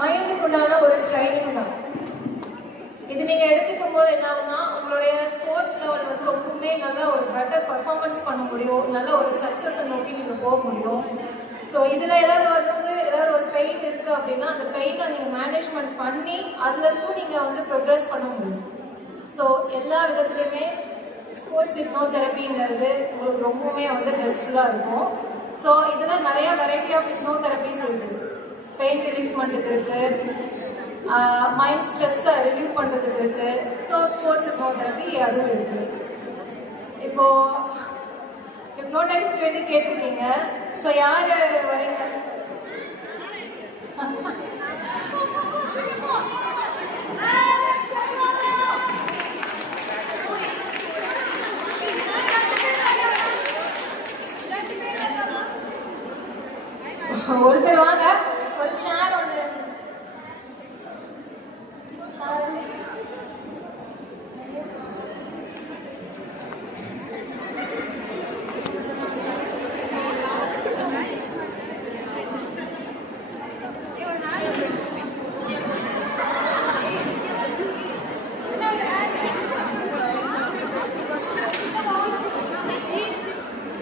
மைண்டுக்கு உண்டான ஒரு ட்ரைனிங் தான் இது. நீங்க எடுத்துக்கும் போது என்ன ஆகும்னா உங்களுடைய ஸ்போர்ட்ஸ் லெவல் வந்து ரொம்பவுமே நல்லா ஒரு பெட்டர் பர்ஃபார்மன்ஸ் பண்ண முடியும், நல்ல ஒரு சக்ஸஸை நோக்கி நீங்க போக முடியும். ஸோ இதுல ஏதாவது ஒரு பெயின் இருக்கு அப்படின்னா அந்த பெயினை நீங்க மேனேஜ்மெண்ட் பண்ணி அதுல இருந்தும் நீங்க வந்து ப்ரோக்ரஸ் பண்ண முடியும். ஸோ எல்லா விதத்துலையுமே ஸ்போர்ட்ஸ் ஹிப்னோதெரபிங்கிறது உங்களுக்கு ரொம்பவுமே வந்து ஹெல்ப்ஃபுல்லா இருக்கும். ஸோ இதுல நிறைய வெரைட்டி ஆஃப் ஹிப்னோதெரபிஸ் இருக்கு. பெயின் ரிலீஃப் பண்ணுறதுக்கு இருக்கு, மைண்ட் ஸ்ட்ரெஸ்ஸை ரிலீஃப் பண்ணுறதுக்கு இருக்கு. ஸோ ஸ்போர்ட்ஸ் ஹிப்னோதெரபி அதுவும் இருக்கு. இப்போ ஹிப்னோடைஸ் கேட்டிருக்கீங்க. ஸோ யார் வரீங்க? ஒருத்தர் வாங்க, ஒரு சேர் ஒன்று.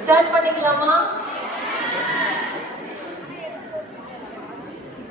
ஸ்டார்ட் பண்ணிக்கலாமா?